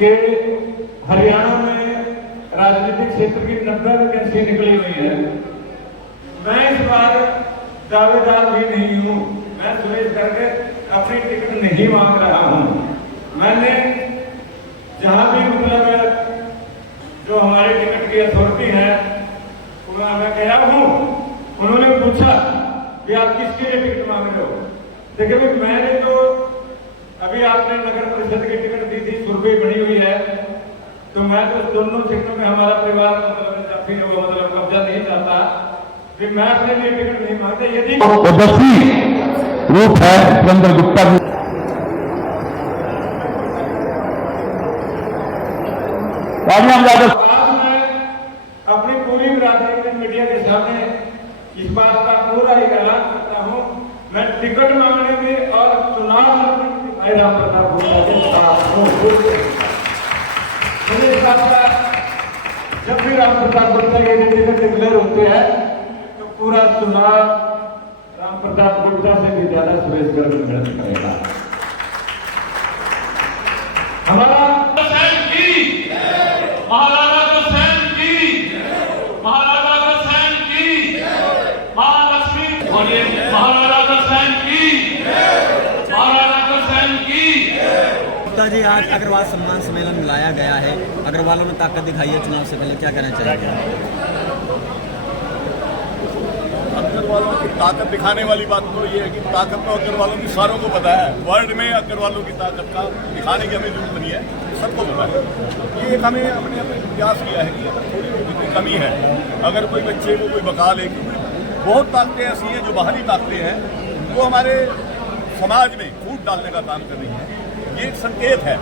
कि हरियाणा में राजनीतिक क्षेत्र की 90 वैकेंसी निकली हुई है। मैं इस बार दावेदार भी नहीं हूँ, मैं सुरेश करके अपनी टिकट नहीं मांग रहा हूँ। मैंने जहाँ भी मतलब जो हमारी टिकट की अथॉरिटी है मैं गया हूँ, उन्होंने पूछा कि आप किसके लिए टिकट मांग रहे हो। देखिए भाई, मैंने तो अभी आपने नगर परिषद की टिकट दी थी, सुरभि बनी हुई है, तो मैं तो दोनों सीटों में हमारा परिवार मतलब कब्जा नहीं चाहता, फिर मैं अपने लिए टिकट नहीं मांगता। यदि ओबीसी रूप है सुरेंद्र गुप्ता जी। आज मैं अपनी पूरी बिरादरी में मीडिया के सामने इस बात का पूरा ऐलान करता हूँ, मैं टिकट मांगने में और चुनाव लड़ने में राम प्रताप गुप्ता के साथ हूँ। मुझे इस बात का जब भी राम प्रताप गुप्ता के टिकट डिक्लेयर होते हैं तो पूरा चुनाव राम प्रताप गुप्ता से भी ज्यादा सुरेश गर्ग मेहनत करेगा। हमारा महाराजा हुसैन की, महाराजा हुसैन की, महालक्ष्मी बोलिए, महाराजा हुसैन की, महाराजा हुसैन की। गुप्ता जी, आज अग्रवाल सम्मान सम्मेलन बुलाया गया है, अग्रवालों ने ताकत दिखाई है चुनाव से पहले, क्या कहना चाहिए? अग्रवालों की ताकत दिखाने वाली बात तो ये है कि ताकत तो अग्रवालों की सारों को पता है। वर्ल्ड में अग्रवालों की ताकत का दिखाने की हमें जरूरत नहीं है, सबको पता है। ये एक हमें अपने प्रयास किया है कि अगर थोड़ी जितनी कमी है, अगर कोई बच्चे को कोई बका ले, क्योंकि बहुत ताकतें ऐसी हैं जो बाहरी ताकतें हैं, वो हमारे समाज में फूट डालने का काम कर रही है। ये एक संकेत है,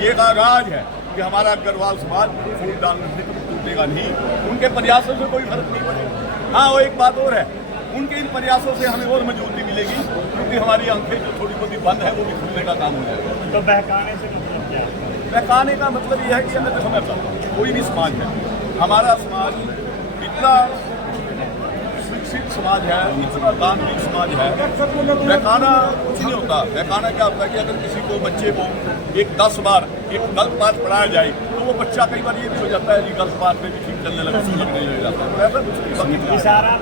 ये एक आगाज है कि हमारा अग्रवाल समाज फूट डालने से टूटेगा नहीं, उनके प्रयासों से कोई फर्क नहीं पड़ेगा। हाँ, वो एक बात और है, उनके इन प्रयासों से हमें और मजबूती मिलेगी, क्योंकि हमारी आंखें जो थोड़ी बहुत बंद है वो भी खुलने का काम हो जाएगा। तो बहकाने से मतलब क्या? बहकाने का मतलब यह है कि हमें देखो, मैं बताता हूँ, कोई भी समाज है, हमारा समाज इतना शिक्षित समाज है, इतना दानवीर समाज है, बहकाना कुछ नहीं होता। बहकाना क्या होता है कि अगर किसी को बच्चे को एक 10 बार एक गलत बात पढ़ाया जाए तो वो बच्चा कई बार ये भी हो जाता है कि गलत बात में भी ठीक चलने लगा, समझ नहीं हो जाता है। ऐसा कुछ नहीं, इशारा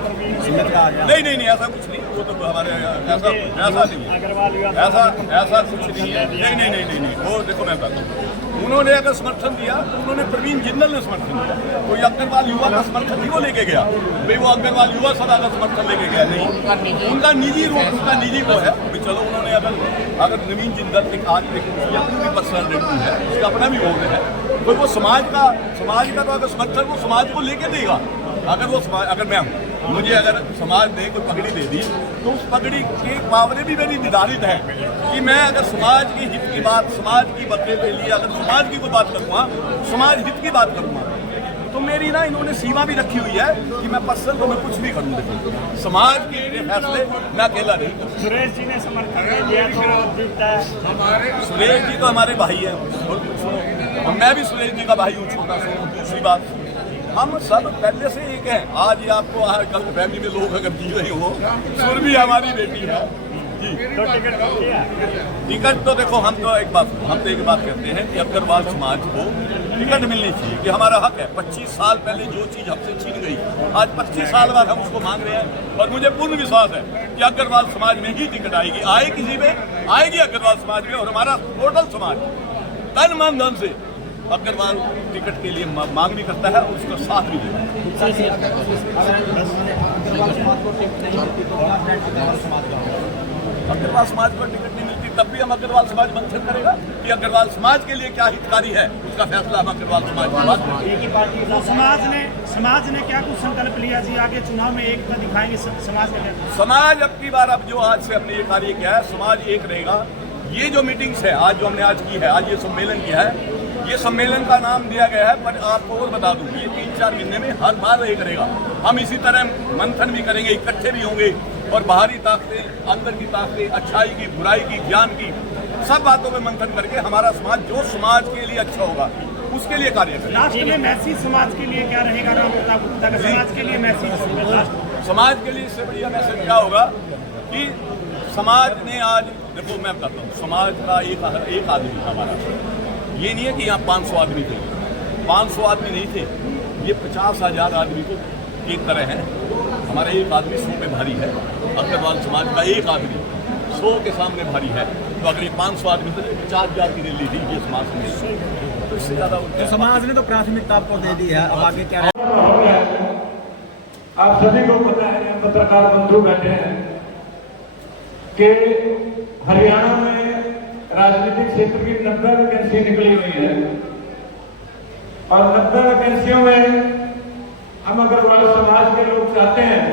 नहीं, ऐसा कुछ नहीं, वो तो हमारे ऐसा नहीं है, ऐसा कुछ नहीं है। नहीं, वो देखो मैं बताता हूँ, उन्होंने अगर समर्थन दिया तो उन्होंने प्रवीण जिंदल ने समर्थन दिया, कोई अग्रवाल युवा का समर्थन नहीं वो लेके गया भाई, वो अग्रवाल युवा सभा का समर्थन लेके गया नहीं, उनका निजी रूप, उनका निजी वो है भाई। चलो, उन्होंने अगर नवीन जिंदल एक आज अपनी पर्सनैलिटी है, उसका अपना भी वोट है, तो वो समाज का तो अगर समर्थन वो समाज को लेके देगा। अगर वो समाज, अगर मैं मुझे अगर समाज ने कोई पगड़ी दे दी तो उस पगड़ी के पावरे भी मेरी निर्धारित है कि मैं अगर समाज के हित की बात, समाज की बातें के लिए अगर समाज की कोई बात करूँगा, समाज हित की बात करूँगा, तो मेरी ना इन्होंने सीमा भी रखी हुई है कि मैं पर्सनल तो मैं कुछ भी करूँ। देखो, समाज के फैसले मैं अकेला नहीं करूँ। सुरेश जी ने समर्थन दिया तो सुरेश जी तो हमारे भाई हैं, और कुछ मैं भी सुरेश जी का भाई हूँ, छोटा सा। दूसरी बात, हम सब पहले से एक हैं। आज ये आपको गलत फैमिली में लोग अगर जी रहे हो, सुरभि हमारी बेटी है जी। तो टिकट तो देखो, हम तो एक बात कहते हैं कि अग्रवाल समाज को टिकट मिलनी चाहिए, कि हमारा हक है। 25 साल पहले जो चीज़ हमसे छीन गई, आज 25 साल बाद हम उसको मांग रहे हैं, और मुझे पूर्ण विश्वास है कि अग्रवाल समाज में ही टिकट आएगी, आए किसी में आएगी अग्रवाल समाज में, और हमारा टोटल समाज तन मन धन से अग्रवाल टिकट के लिए मांग भी करता है और उसका साथ भी देता है। अग्रवाल समाज को टिकट नहीं मिलती तब भी हम अग्रवाल समाज मंथन करेगा कि अग्रवाल समाज के लिए क्या हितकारी है, उसका फैसला हम अग्रवाल समाज के बाद करेंगे। तो समाज ने क्या कुछ संकल्प लिया जी, आगे चुनाव में एकता दिखाएंगे समाज के लिए? समाज अब की बार, अब जो आज से हमने ये कार्य किया है, समाज एक रहेगा। ये जो मीटिंग्स है आज, जो हमने आज की है, आज ये सम्मेलन किया है, ये सम्मेलन का नाम दिया गया है, पर आपको और बता दूं, ये 3-4 महीने में हर बार एक रहेगा। हम इसी तरह मंथन भी करेंगे, इकट्ठे भी होंगे, और बाहरी ताकतें, अंदर की ताकतें, अच्छाई की, बुराई की, ज्ञान की, सब बातों में मंथन करके हमारा समाज जो समाज के लिए अच्छा होगा उसके लिए कार्य करें। लास्ट में मैसेज समाज के लिए क्या रहेगा राम प्रताप गुप्ता का? समाज के लिए मैसेज, समाज के लिए इससे बढ़िया मैसेज क्या होगा कि समाज ने आज, देखो मैं बताता हूँ, समाज का एक आदमी हमारा ये नहीं है कि यहाँ 500 आदमी थे, 500 आदमी नहीं थे, ये 50,000 आदमी तो एक तरह है। हमारा एक आदमी 100 पे भारी है, अग्रवाल समाज का एक आदमी 100 के सामने भारी है। तो अगर ये 500 आदमी थे, 50,000 की रैली थी ये समाज में, तो इससे ज़्यादा तो समाज ने तो प्राथमिकता आपको दे दी है, अब आगे क्या है? आप सभी को पता है, पत्रकार बंधु बैठे हैं कि हरियाणा में राजनीतिक क्षेत्र की 90 वैकेंसी निकली हुई है और 90 वैकेंसियों में हम अग्रवाल समाज के लोग चाहते हैं,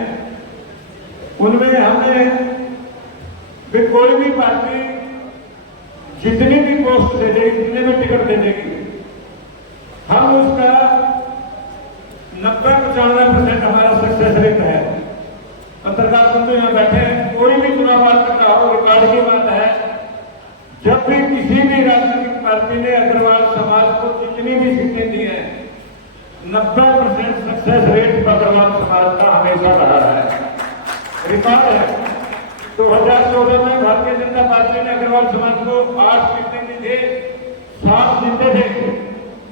उनमें हमें भी कोई भी पार्टी जितनी भी पोस्ट दे देगी, जितने भी टिकट दे देगी, हम उसका 90-95% हमारा सक्सेस रेट है। पत्रकार बंधु यहाँ बैठे हैं, कोई भी चुनाव बात करता हो, रिकॉर्ड की बात है, जब भी किसी भी राजनीतिक पार्टी ने अग्रवाल समाज को जितनी भी सीटें दी हैं, 90% सक्सेस रेट अग्रवाल समाज का हमेशा रहा है, रिकॉर्ड है। 2014 में भारतीय जनता पार्टी ने अग्रवाल समाज को 8 सीटें दी थी, 7 जीते थे।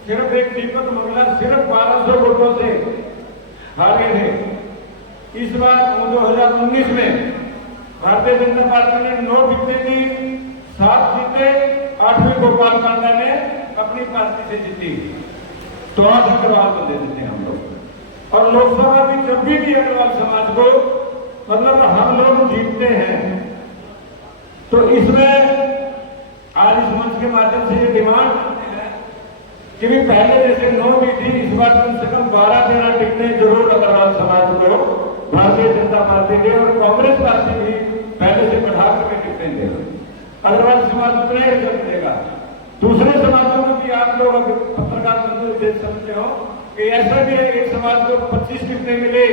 सिर्फ एक दीपक मंगला सिर्फ 1200 वोटों से हार गए थे। इस बार 2019 में भारतीय जनता पार्टी ने 9 सीटें दी, 7 जीते, 8वीं गोपाल कांडा ने अपनी पार्टी से जीती। तो आज अग्रवाल को दे देते हैं हम लोग। और लोकसभा भी जब भी अग्रवाल समाज को मतलब हम लोग जीतते हैं, तो इसमें आज इस मंच के माध्यम से ये डिमांड करते हैं कि भी पहले जैसे 9 भी थी, इस बार कम से कम 12-13 टिकटें जरूर अग्रवाल समाज को भारतीय जनता पार्टी दे और कांग्रेस पार्टी भी पहले से बढ़ा करके टिकटें दे। अग्रवाल समाज उतना ही रिजल्ट देगा। दूसरे समाजों में भी आप लोग पत्रकार बंधु देख सकते हो कि ऐसा भी है, एक समाज को 25 टिकटें मिले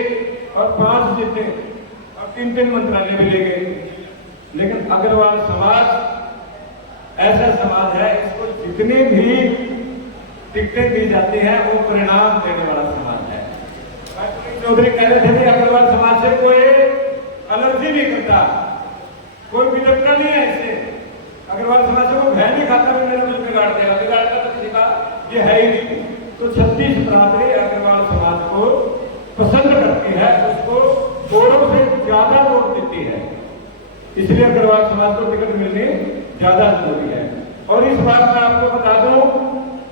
और 5 जीते और 3-3 मंत्रालय मिले गए। लेकिन अग्रवाल समाज ऐसा समाज है, इसको जितनी भी टिकटें दी जाती हैं वो परिणाम देने वाला समाज है। चौधरी कह रहे थे कि अग्रवाल समाज से कोई एलर्जी नहीं करता, कोई बिगड़ता नहीं है इससे। अग्रवाल समाज से वो भय नहीं खाता, मेरे कुछ बिगाड़ देगा, बिगाड़ता तो किसी का ये है ही नहीं। तो 36 बरादरी अग्रवाल समाज को पसंद करती है, उसको वोटों से ज्यादा वोट देती है, इसलिए अग्रवाल समाज को टिकट मिलनी ज्यादा जरूरी है। और इस बात में आपको बता दूं,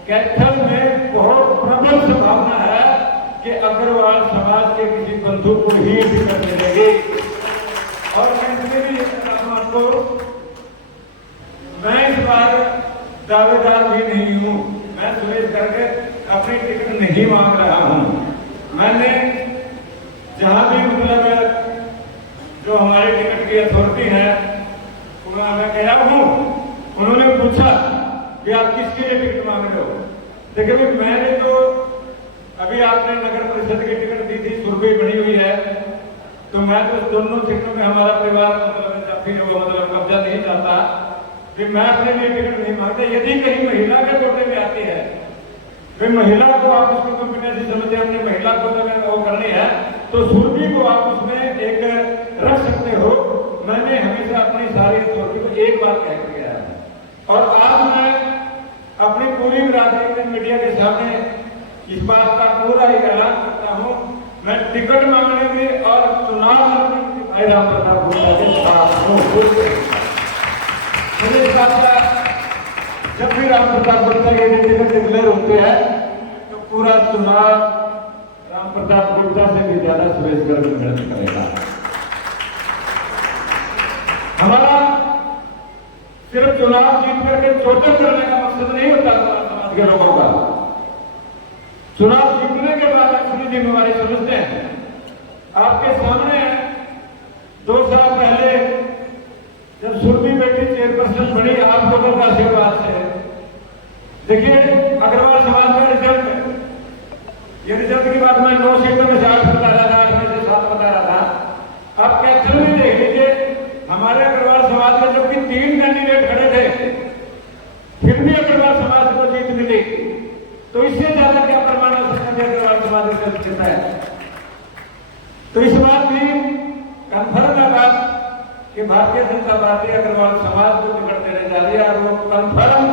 कैथल में बहुत प्रबल संभावना है कि अग्रवाल समाज के किसी बंधु को ही टिकट मिलेगी। और मैं भी आपको, मैं इस बार दावेदार भी नहीं हूं, मैं सुरेश करके अपनी टिकट नहीं मांग रहा हूं। मैंने जहां भी मतलब जो हमारे टिकट की अथॉरिटी है वहां मैं गया हूं, उन्होंने पूछा कि आप किसके लिए टिकट मांग रहे हो। देखिए भाई, मैंने तो अभी आपने नगर परिषद की टिकट दी थी, सुरभि बनी हुई है, तो मैं तो दोनों सीटों में हमारा परिवार मतलब फिर वो मतलब कब्जा नहीं चाहता, फिर मैं अपने लिए टिकट नहीं मांगता। यदि कहीं महिला के कोटे में आती है, फिर महिला को आप उसको कॉम्पिटेंसी समझते, हमने महिला को वो करनी है, तो सुरभि को आप उसमें एक रख सकते हो। मैंने हमेशा अपनी सारी अथॉरिटी को एक बात कह के गया है, और आज मैं अपनी पूरी बिरादरी के मीडिया के सामने इस बात का पूरा ही ऐलान करता हूं, मैं टिकट मांगने में और चुनाव लड़ने में भाई राम प्रताप गुप्ता के साथ हूं। मुझे इस बात का, जब भी राम प्रताप गुप्ता के टिकट डिक्लेयर होते हैं तो पूरा चुनाव राम प्रताप गुप्ता से भी ज्यादा सुरेश गर्ग मेहनत करेगा। हमारा सिर्फ चुनाव जीत करके चोटर करने का मकसद नहीं होता समाज के लोगों का। चुनाव जीतने के बाद अपनी जिम्मेवारी समझते हैं। आपके सामने 2 साल पहले जब सुरभि बेटी चेयरपर्सन बनी आप लोगों का आशीर्वाद से, देखिए अग्रवाल समाज का रिजल्ट, ये रिजल्ट की बात मैं 9 सीटों में से 8 बता रहा था, 8 में से 7 बता रहा था। आप कैथल में देख लीजिए, हमारे अग्रवाल समाज में जबकि 3 कैंडिडेट खड़े थे, फिर भी अग्रवाल समाज को जीत मिली। तो इससे ज्यादा क्या प्रमाण हो सकता है अग्रवाल समाज का जीता है। तो इस बात भी कन्फर्म है बात कि भारतीय जनता पार्टी अग्रवाल समाज को टिकट देने जा रही है, और वो कन्फर्म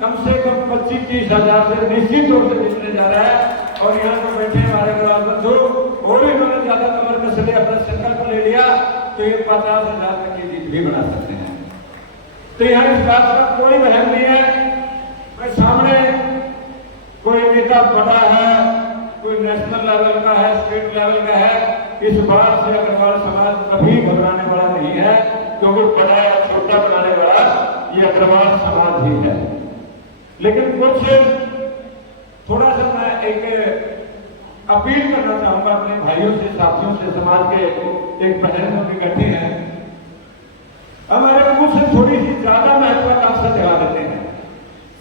कम से कम 25-30 हजार से निश्चित रूप से जीतने जा रहा है। और यहाँ पर बैठे हमारे अग्रवाल बंधु और भी उन्होंने ज्यादा कमर कसले अपना संकल्प ले लिया तो ये 50,000 तक की जीत भी बना सकते हैं। तो यहाँ इस बात का कोई वहम नहीं है। मैं सामने कोई नेता बड़ा है, कोई नेशनल लेवल का है, स्टेट लेवल का है, इस बात से अग्रवाल समाज कभी घबराने वाला नहीं है, क्योंकि बड़ा या छोटा बनाने वाला ये अग्रवाल समाज ही है। लेकिन कुछ थोड़ा सा मैं एक अपील करना चाहूंगा अपने भाइयों से, साथियों से, समाज के एक बहन जो बैठे हैं, हमारे मुंह से थोड़ी सी ज्यादा महत्वाकांक्षा जगा देते हैं।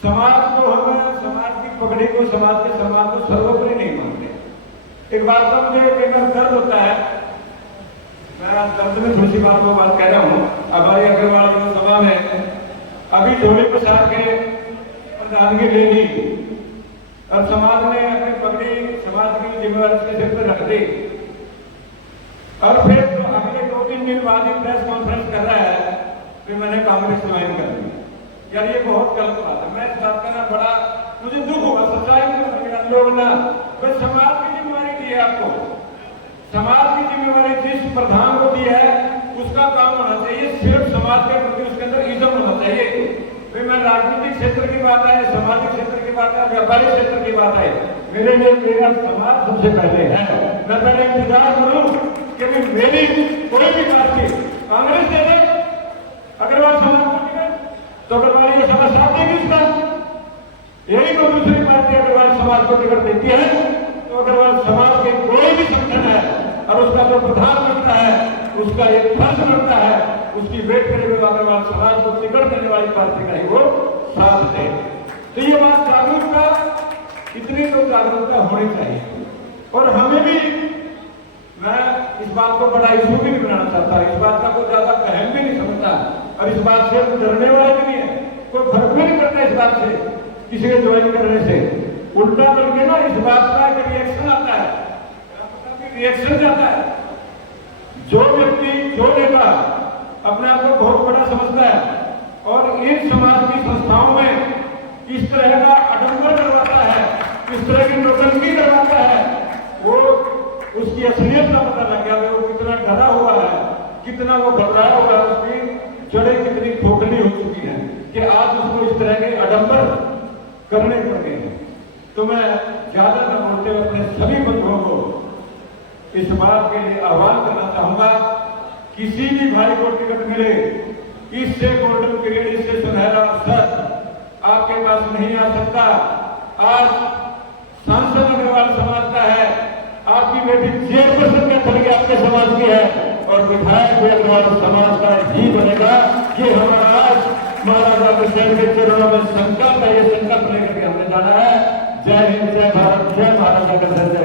समाज को हम समाज की पगड़ी को, समाज के सम्मान को सर्वोपरि नहीं मानते। एक बात का मुझे कई बार दर्द होता है, मैं दर्द में थोड़ी सी बात को बात कह रहा हूँ। हमारी अग्रवाल सभा में अभी ढोली प्रसाद के प्रधानगी ले ली और समाज ने अपनी पगड़ी समाज की जिम्मेवारी के सिर पर रख दी और फिर तो अगले 2-3 दिन बाद ही प्रेस कॉन्फ्रेंस कर रहा है कि मैंने कांग्रेस ज्वाइन कर ली। यार ये बहुत गलत बात है। मैं इस बात का ना बड़ा मुझे दुख होगा, सच्चाई में लोग ना बस समाज की जिम्मेवारी दी है आपको, समाज की जिम्मेवारी जिस प्रधान को दी है उसका काम होना चाहिए सिर्फ समाज के प्रति, उसके अंदर इज्जत होना चाहिए। फिर मैं राजनीतिक क्षेत्र की बात है, सामाजिक क्षेत्र की बात है, व्यापारिक क्षेत्र की बात है, मेरे लिए मेरा समाज सबसे पहले है। मैं पहले इंतजार करूं कि मेरी कोई भी पार्टी कांग्रेस दे दे अग्रवाल समाज को टिकट तो अग्रवाल ये समाज साथ देगी उसका। यही तो दूसरी पार्टी अग्रवाल समाज को टिकट देती है तो अग्रवाल समाज के कोई भी संगठन है और उसका जो प्रधान बनता है उसका एक फर्ज बनता है उसकी वेट करे हुए अग्रवाल समाज को टिकट देने वाली पार्टी का ही वो साथ दे। तो ये बात जागरूकता, इतनी तो जागरूकता होनी चाहिए। और हमें भी, मैं इस बात को बड़ा इशू भी नहीं बनाना चाहता, इस बात का कोई ज्यादा अहम भी नहीं समझता और इस बात से डरने वाला भी नहीं है, कोई फर्क भी नहीं पड़ता इस बात से किसी के ज्वाइन करने से। उल्टा करके ना इस बात का एक रिएक्शन आता है, रिएक्शन जाता है। जो व्यक्ति, जो नेता अपने आप को बहुत बड़ा समझता है और इन समाज की संस्थाओं में इस तरह का आडंबर करवाता है, इस तरह की नौटंकी करवाता है, वो उसकी असलियत का पता लग गया, वो कितना डरा हुआ है, कितना वो घबराया हुआ है, उसकी जड़ें कितनी खोखली हो चुकी हैं कि आज उसको इस तरह के आडंबर करने पड़ गए हैं। तो मैं ज्यादा न बोलते हुए अपने सभी बंधुओं को इस बात के लिए आह्वान करना चाहूंगा, किसी भी भाई को टिकट मिले, इससे गोल्डन पीरियड, इससे सुनहरा अवसर आपके पास नहीं आ सकता। आज सांसद अग्रवाल समाज का है, आपकी बेटी चेयरपर्सन के तरीके आपके समाज की है और विधायक भी अग्रवाल समाज का ही बनेगा। ये हमारा आज महाराजा कृष्ण के चरणों में संकल्प है, ये संकल्प लेकर के हमने जाना है। जय हिंद, जय भारत, जय महाराजा कृष्ण।